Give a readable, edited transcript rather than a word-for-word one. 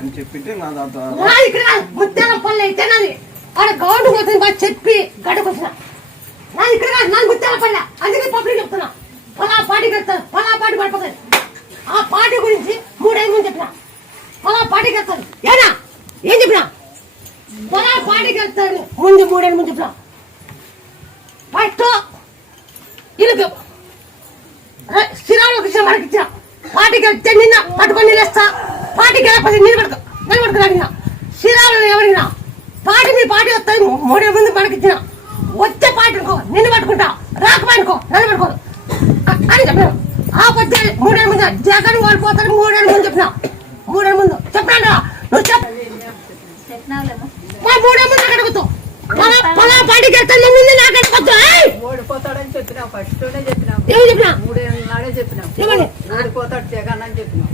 అని చెప్పింటే నా దాంతో ఇక్కడ ముత్యాల పల్లె అయితేనది ఆడ గౌండ్ పోతుంది బాగా చెప్పి గడుకొచ్చిన నా ఇక్కడ నా ముత్యాల పల్లె అందుకే పబ్లిక్ చెప్తున్నా పలా పార్టీకి వెళ్తాను పలా పార్టీ పడిపోతాయి ఆ పార్టీ గురించి 3 ఏళ్ళ ముందు చెప్పిన పలా పార్టీకి వెళ్తాను ఏనా ఏం చెప్పినా పలా పార్టీకి వెళ్తాను ముందు 3 ఏళ్ళ ముందు చెప్పిన ఫస్ట్ ఇల్లు శ్రీరాములు కృష్ణ మనకి ఇచ్చిన పార్టీకి వెళ్తే నిన్న పట్టుకొని నిలేస్తా పార్టీకి వెళ్ళకపోతే నిలబడుతున్నా శ్రీరాములు ఎవరినా పార్టీ మీ పార్టీ వస్తుంది 3 ఏళ్ళ ముందు మనకి ఇచ్చిన వచ్చే పార్టీ అనుకో నిన్ను పట్టుకుంటా రాకపోనుకో నిలబడుకోదు అని చెప్పిన ఆ పొద్దు 3 ఏళ్ళ ముందు జగన్ ఓడిపోతాడు 3 ఏళ్ళ ముందు చెప్పిన 3 ఏళ్ళ ముందు చెప్పినా నువ్వు చెప్ప 3 ఏళ్ళ ముందు అడుగుతావు పొలా పార్టీకి వెళ్తాను ముందు నాకు అడగొద్దు ఓడిపోతాడని చెప్పినా ఫస్ట్ చెప్పినా ఏమి చెప్పినా 3 ఏళ్ళ నాడే చెప్పినా ఓడిపోతాడు జగన్ అని చెప్పినా